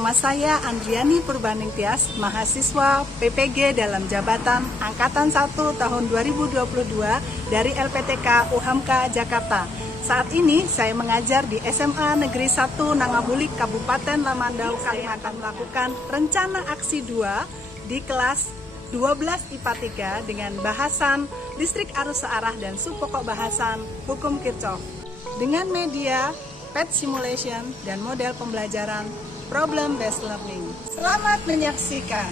Nama saya Andriani Purbaningtyas, mahasiswa PPG dalam jabatan Angkatan 1 tahun 2022 dari LPTK UHAMKA Jakarta. Saat ini saya mengajar di SMA Negeri 1 Nangabulik, Kabupaten Lamandau, Kalimantan, melakukan rencana aksi 2 di kelas 12 IPA 3 dengan bahasan listrik arus searah dan subpokok bahasan hukum Kirchhoff dengan media PET simulation dan model pembelajaran problem based learning. Selamat menyaksikan.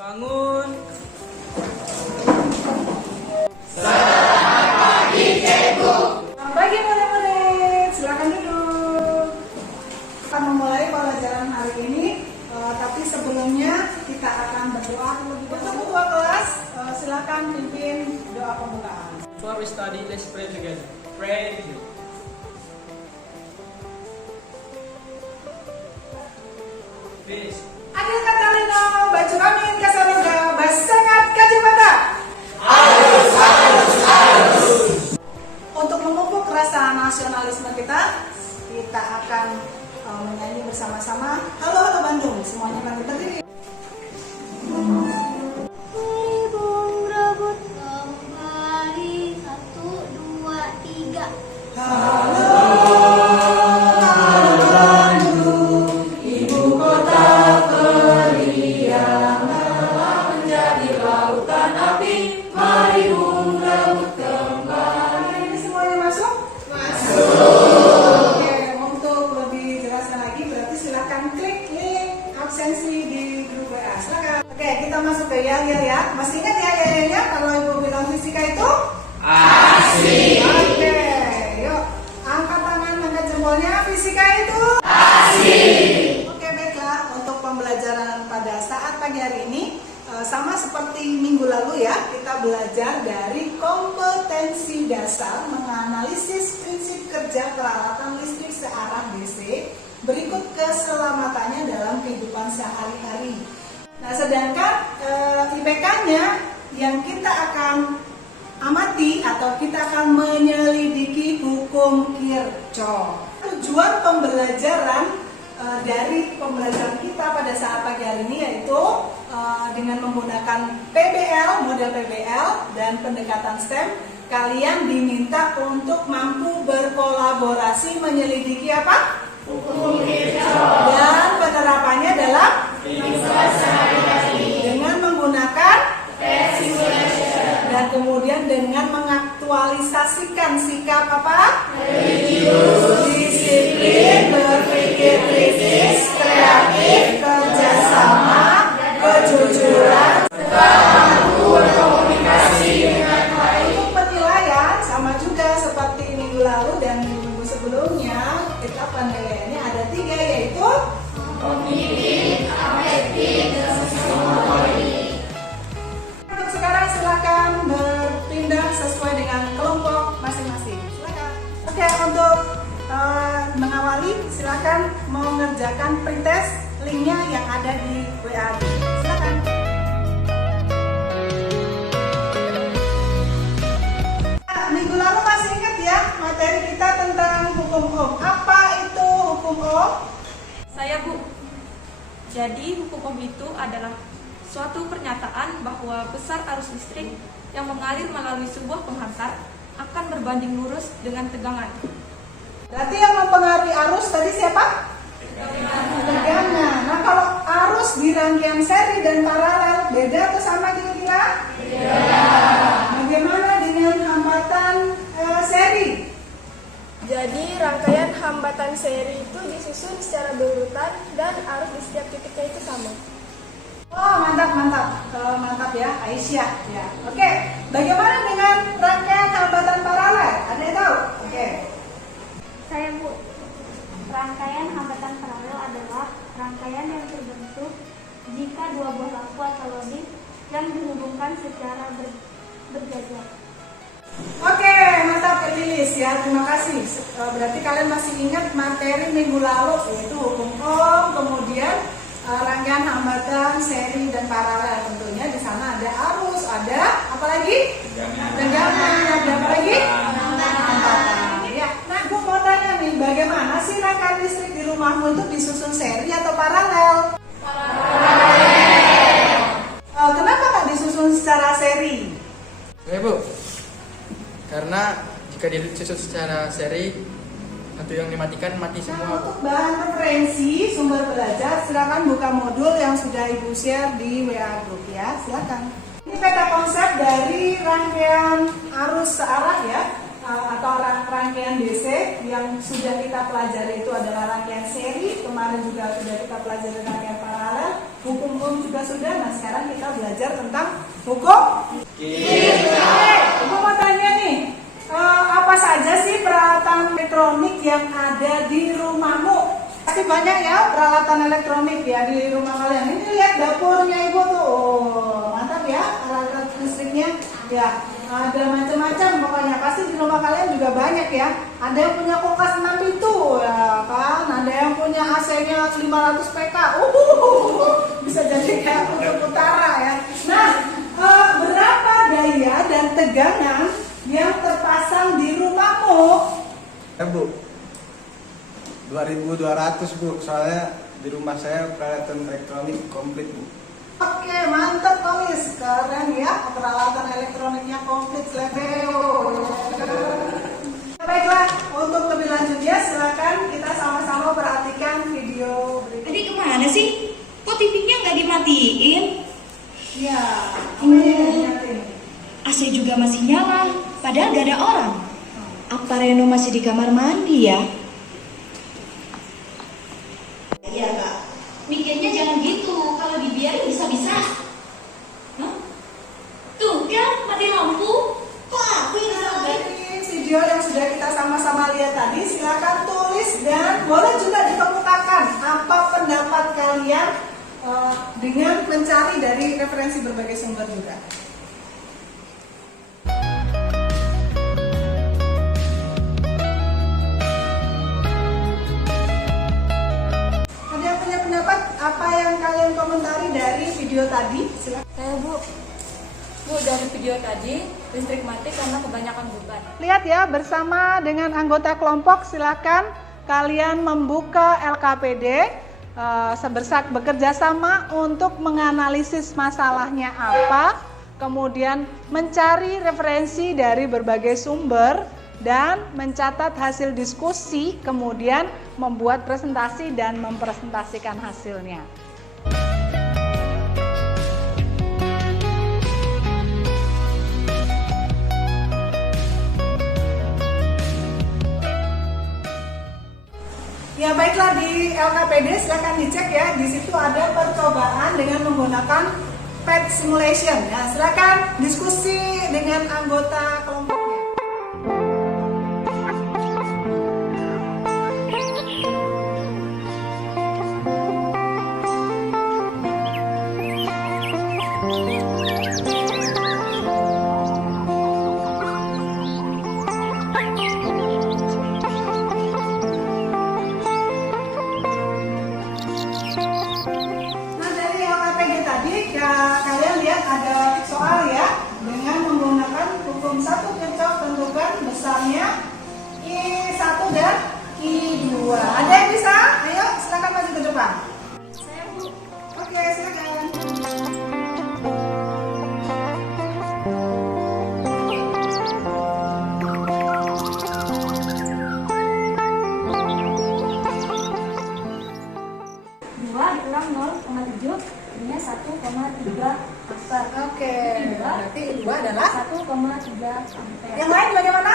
Bangun. Selamat pagi, Cikgu. Selamat pagi murid-murid, silakan duduk. Akan memulai pelajaran hari ini, tapi sebelumnya kita akan berdoa terlebih dahulu. Untuk ketua kelas, silakan pimpin doa pembukaan. Before we study, let's pray together. Pray with me. Finish. Adil Katalino, baju amin kasaroga, basengat kajibata. Harus. Untuk memupuk rasa nasionalisme kita akan menyanyi bersama-sama. Halo halo Bandung, semuanya bangkit berdiri. Burung rebut kembali 1, 2, 3. Di grup WA. Silakan. Oke, kita masuk ke ya. Masih ingat ya ya kalau Ibu bilang fisika itu? Asik. Oke, yuk. Angkat tangan, angkat jempolnya. Fisika itu? Asik. Oke, baiklah. Untuk pembelajaran pada saat pagi hari ini sama seperti minggu lalu ya, kita belajar dari kompetensi dasar menganalisis prinsip kerja peralatan listrik searah DC berikut keselamatannya dalam kehidupan sehari-hari. Nah, sedangkan IPK-nya yang kita akan amati atau kita akan menyelidiki hukum Kirchhoff. Tujuan pembelajaran dari pembelajaran kita pada saat pagi hari ini yaitu dengan menggunakan PBL, model PBL dan pendekatan STEM, kalian diminta untuk mampu berkolaborasi menyelidiki apa? Hukum Kirchhoff. Dan penerapannya dalam kehidupan sehari-hari dengan menggunakan PET simulation dan kemudian dengan mengaktualisasikan sikap apa? religius, Disiplin, berpikir kritis, kreatif, kerjasama, kejujuran, serta mampu berkomunikasi dengan baik. Untuk penilaian sama juga seperti minggu lalu dan minggu sebelumnya, kita penilaiannya ada 3 yaitu Kognitif, afektif, dan psikomotorik. untuk sekarang silakan berpindah sesuai dengan kelompok masing-masing. Silakan. Oke, untuk mengawali silakan mengerjakan pretest linknya yang ada di WA. Silakan. Minggu lalu masih ingat ya materi kita tentang hukum Ohm. Apa itu hukum Ohm? Saya Bu. Jadi hukum Ohm itu adalah suatu pernyataan bahwa besar arus listrik yang mengalir melalui sebuah penghantar akan berbanding lurus dengan tegangan. Berarti yang mempengaruhi arus tadi siapa? Tegangan. Nah, kalau arus di rangkaian seri dan paralel beda atau sama kira-kira? Beda. Bagaimana dengan hambatan seri? Jadi rangkaian hambatan seri itu disusun secara berurutan dan arus di setiap titiknya itu sama. Oh, mantap ya, Aisyah. Ya, oke. Bagaimana dengan rangkaian hambatan paralel? Ada yang tahu? Oke. Saya Bu. Rangkaian hambatan paralel adalah rangkaian yang terbentuk jika dua buah lampu atau lebih yang dihubungkan secara berjajar. Oke, mantap Lilis ya, terima kasih. Berarti kalian masih ingat materi minggu lalu, yaitu hukum Ohm, kemudian rangkaian hambatan, seri, dan paralel. Tentunya di sana ada arus, ada apa lagi? Tegangan, ada apa lagi? Hambatan. Ya. Nah, gue mau tanya nih, bagaimana sih rangkaian listrik di rumahmu itu disusun seri atau paralel? Kenapa nggak disusun secara seri? Bu, karena jika disusun secara seri, satu yang dimatikan mati Nah, semua. untuk bahan referensi sumber belajar, silakan buka modul yang sudah Ibu share di WA Group ya, silakan. Ini peta konsep dari rangkaian arus searah ya, atau rangkaian DC yang sudah kita pelajari itu adalah rangkaian seri. Kemarin juga sudah kita pelajari rangkaian paralel, hukum Ohm juga sudah. Nah, sekarang kita belajar tentang hukum Ibu mau tanya nih, apa saja sih peralatan elektronik yang ada di rumahmu? Pasti banyak ya peralatan elektronik ya di rumah kalian. Ini lihat dapurnya Ibu tuh, oh, mantap ya alat listriknya. Ya, ada macam-macam pokoknya. Pasti di rumah kalian juga banyak ya. Ada yang punya kulkas 6 pintu ya kan, ada yang punya AC-nya 500 PK. Bisa jadi kayak kutub utara ya. Nah, berapa daya dan tegangan yang terpasang di rumahmu? Bu, 2.200 Bu, soalnya di rumah saya peralatan elektronik komplit Bu. Oke, mantap Komis. Keren ya, peralatan elektroniknya komplit level. Baiklah, untuk lebih lanjutnya silakan kita sama-sama perhatikan video berikut. Tadi kemana sih? Kok TV-nya nggak dimatiin? Ya, ini. AC juga masih nyala, padahal gak ada orang. Apa Reno masih di kamar mandi ya? Iya Kak, mikirnya jangan gitu, kalau dibiarin bisa-bisa. Hah? Tuh kan, mati lampu. Kok aku yang sampai? Dari video yang sudah kita sama-sama lihat tadi, silakan tulis dan boleh juga dikemukakan apa pendapat kalian dengan mencari dari referensi berbagai sumber juga. Ada yang punya pendapat apa yang kalian komentari dari video tadi? Silakan. Saya Bu, dari video tadi listrik mati karena kebanyakan beban. Lihat ya, bersama dengan anggota kelompok silakan kalian membuka LKPD, bekerja sama untuk menganalisis masalahnya apa, kemudian mencari referensi dari berbagai sumber dan mencatat hasil diskusi, kemudian membuat presentasi dan mempresentasikan hasilnya. Ya baiklah, di LKPD silakan dicek ya. Di situ ada percobaan dengan menggunakan PET simulation. Ya, silakan diskusi dengan anggota kelompoknya. Nah, dari LKPD tadi kalian lihat ada soal ya, dengan menggunakan hukum 1 Kirchhoff, tentukan besarnya I1 dan I2. Ada yang bisa? Ayo silakan maju ke depan. Saya Bu. Oke, silakan. Dikurang 0,7 jadinya 1,3 ampere. Oke, berarti I2 adalah 1,3 ampere. yang lain bagaimana?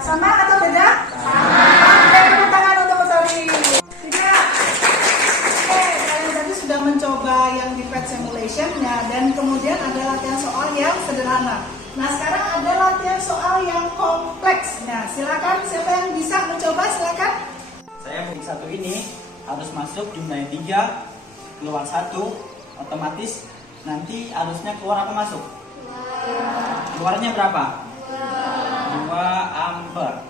Sama atau beda? Sama. Oke, tepuk tangan untuk Utari. Tidak. Oke, kalian tadi sudah mencoba yang di PET simulation ya, dan kemudian ada latihan soal yang sederhana. Nah, sekarang ada latihan soal yang kompleks. Nah, silakan siapa yang bisa mencoba, silakan. Saya mau satu ini harus masuk jumlahnya 3, keluar 1, otomatis nanti arusnya keluar apa masuk? Keluarnya berapa? 2 ampere.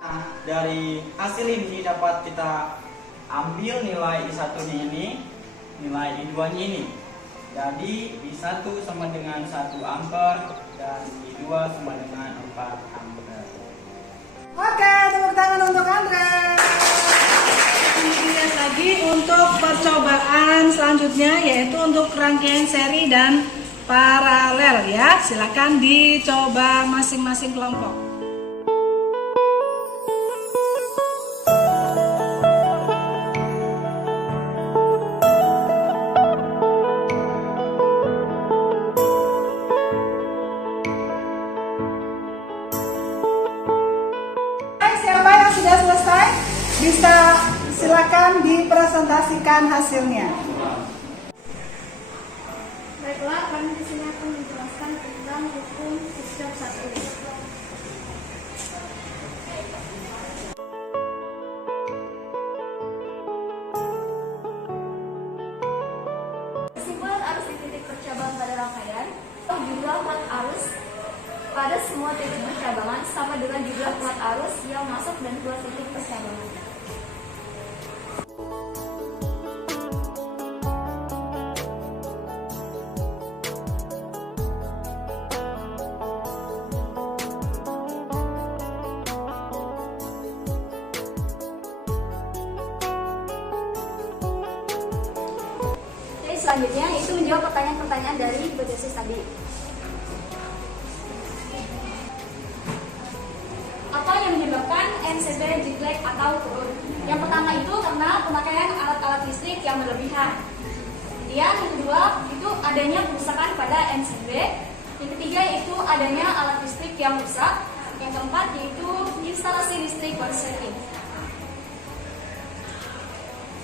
Nah, dari hasil ini dapat kita ambil nilai I1-nya ini, nilai I2-nya ini. Jadi I1 sama dengan 1 ampere dan I2 sama dengan 4 ampere. Oke, tepuk tangan untuk Andre. Kemudian lagi untuk percobaan selanjutnya yaitu untuk rangkaian seri dan paralel ya. Silakan dicoba masing-masing kelompok. Siapa yang sudah selesai bisa silakan dipresentasikan hasilnya. Baiklah, kami di sini akan menjelaskan tentang hukum Kirchhoff 1. Kesimpulan arus di titik percabangan pada rangkaian, jumlah plat arus pada semua titik percabangan sama dengan jumlah plat arus yang masuk dan keluar titik percabangan. Jadi selanjutnya itu menjawab pertanyaan-pertanyaan dari hipotesistadi. Apa yang menyebabkan MCB jiglek atau turun? Yang pertama itu karena pemakaian alat-alat listrik yang berlebihan. Kemudian yang kedua itu adanya kerusakan pada MCB. Yang ketiga itu adanya alat listrik yang rusak. Yang keempat yaitu instalasi listrik korsleting.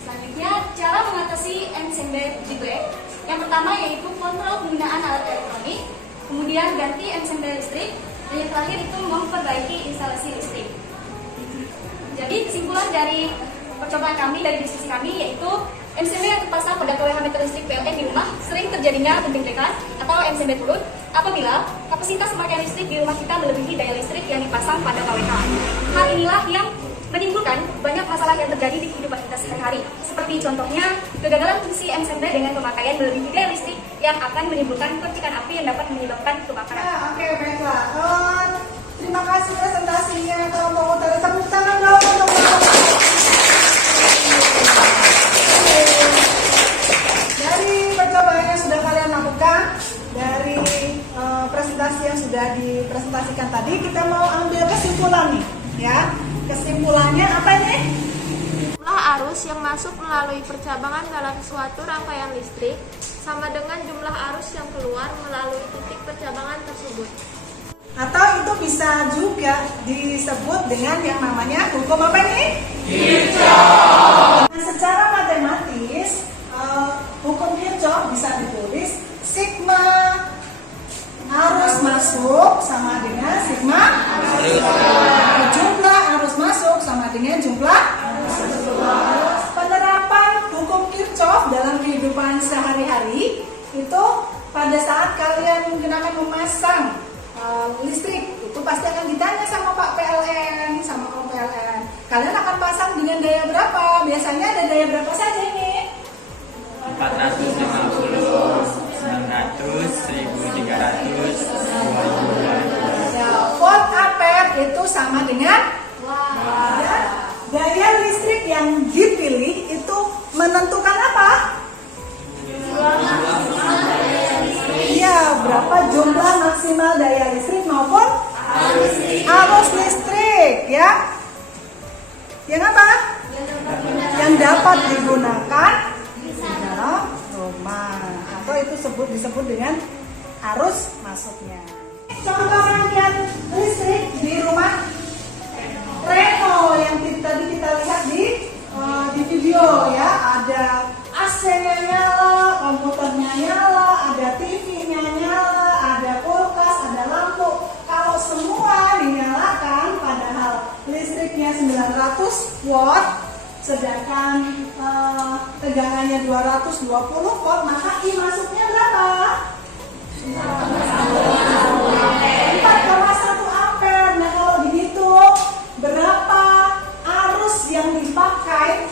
Selanjutnya cara mengatasi MCB jiglek. Yang pertama yaitu kontrol penggunaan alat elektronik. Kemudian ganti MCB listrik. Dan yang terakhir itu memperbaiki instalasi listrik. Jadi kesimpulan dari percobaan kami, dari diskusi kami yaitu MCB yang terpasang pada KWH meter listrik PLN di rumah sering terjadinya penjenglekan atau MCB turun apabila kapasitas pemakaian listrik di rumah kita melebihi daya listrik yang dipasang pada KWH. Hal inilah yang menimbulkan banyak masalah yang terjadi di kehidupan kita sehari-hari. Seperti contohnya kegagalan fungsi MCB dengan pemakaian melebihi daya listrik yang akan menimbulkan percikan api yang dapat menyebabkan kebakaran. Oke, baiklah. Terima kasih presentasinya kelompok utara. Tepuk tangan dong untuk dari percobaan yang sudah kalian lakukan, dari presentasi yang sudah dipresentasikan tadi, kita mau ambil kesimpulan nih, ya. Kesimpulannya apa nih? Jumlah arus yang masuk melalui percabangan dalam suatu rangkaian listrik sama dengan jumlah arus yang keluar melalui titik percabangan tersebut. Atau itu bisa juga disebut dengan yang namanya hukum apa ini? Kirchhoff. Nah, secara matematis, hukum Kirchhoff bisa ditulis sigma arus masuk sama dengan sigma jumlah arus masuk sama dengan jumlah penerapan hukum Kirchhoff dalam kehidupan sehari-hari itu pada saat kalian mungkin akan memasang listrik itu pasti akan ditanya sama Pak PLN, sama Om PLN. Kalian akan pasang dengan daya berapa? Biasanya ada daya berapa saja ini? 450, 900, 1300, 2000. Ya, volt ampere itu sama dengan ya, daya listrik yang dipilih itu menentukan apa? Iya, berapa jumlah maksimal daya listrik maupun arus listrik, ya? Yang apa? Yang dapat digunakan di dalam rumah, atau itu disebut dengan arus masuknya. Contoh rangkaian listrik di rumah Renault yang tadi kita lihat di video video ya, ada AC-nya nyala, komputernya nyala, ada TV-nya nyala, ada kulkas, ada lampu. Kalau semua dinyalakan padahal listriknya 900 watt sedangkan tegangannya 220 volt, maka I masuknya berapa? 4,1 ampere. Nah, kalau dihitung berapa arus yang dipakai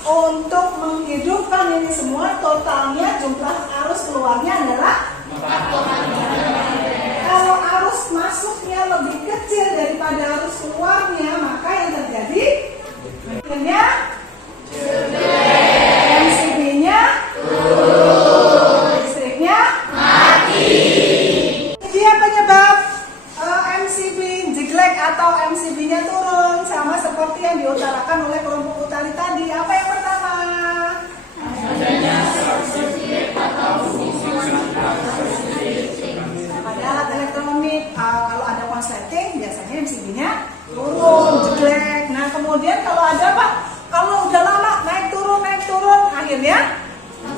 untuk menghidupkan ini semua, totalnya jumlah arus keluarnya adalah 4,3. Kalau arus masuknya lebih kecil daripada arus keluarnya, maka yang terjadi akhirnya MCB-nya listriknya mati. Dia penyebab MCB jeglek atau MCB-nya turun, sama seperti yang diutarakan oleh kelompok utari tadi. Apa yang pertama? Pada alat elektronik, kalau ada konsleting biasanya MCB-nya turun, jeglek. Nah, kemudian kalau ada apa? Kalau udah lama naik turun, akhirnya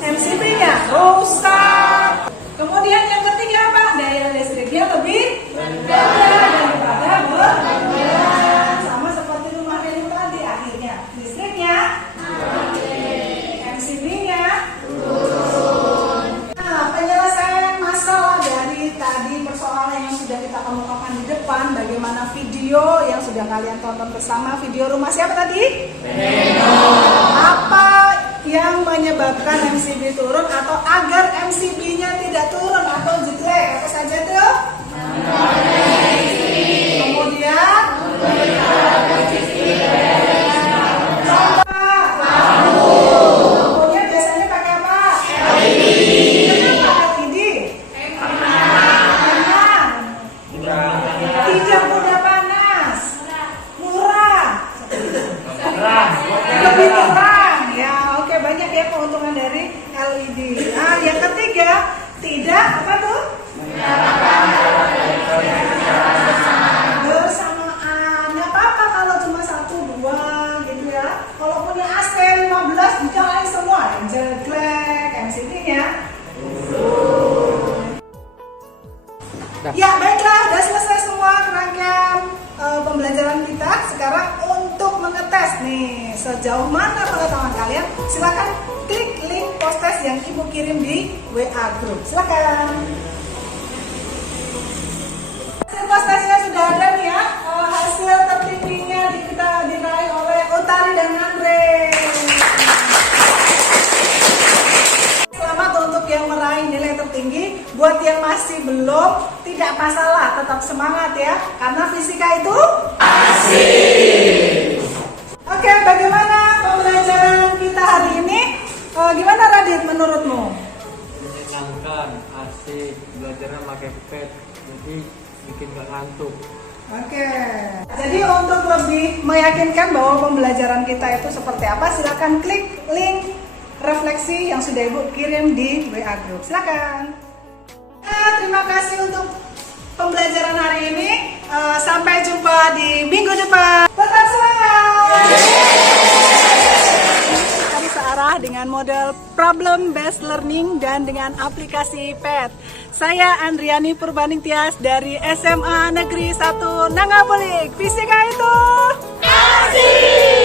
MCB-nya rusak. Kemudian yang ketiga apa? Daya listriknya lebih rendah daripada berlebihan, sama seperti rumah Renu tadi. Akhirnya listriknya MCB-nya turun. Nah, penyelesaian masalah dari tadi persoalan yang sudah kita kemukakan di depan, bagaimana video yang sudah kalian tonton bersama, video rumah siapa tadi? Reno. Apa yang menyebabkan MCB turun atau agar MCB-nya tidak turun atau jeglek? Apa saja tuh? Kemudian kemudian biasanya pakai apa? LED. Kenapa LED? Karena tidak mudah panas, murah, lebih terang ya. Oke, banyak ya keuntungan dari LED. Nah, yang ketiga, tidak apa tuh? Bersamaan. Nggak apa-apa kalau cuma 1-2 gitu ya. Kalau punya AC 15 dicalain semua, jeglek, MCB-nya. Ya, baiklah, udah selesai semua rangkaian pembelajaran kita. Sekarang untuk mengetes nih sejauh mana pengetahuan kalian, silakan klik link post-test yang Ibu kirim di WA group. Silakan. Hasil post-testnya sudah ada nih ya. Hasil tertingginya kita diraih oleh Utari dan Andre. Selamat untuk yang meraih nilai tertinggi. Buat yang masih belum, tidak masalah, tetap semangat ya. Karena fisika itu asik. Oke, bagaimana pembelajaran kita hari ini? Gimana Radit menurutmu? Menyenangkan, asik, belajarnya pakai pet, jadi bikin gak ngantuk. Oke, jadi untuk lebih meyakinkan bahwa pembelajaran kita itu seperti apa, silakan klik link refleksi yang sudah Ibu kirim di WA group. Silakan. Terima kasih untuk pembelajaran hari ini. Sampai jumpa di minggu depan. Tetap semangat. Kami searah dengan model problem based learning dan dengan aplikasi PET. Saya Andriani Purbaningtyas dari SMA Negeri 1 Nangabelik. Fisika itu asik.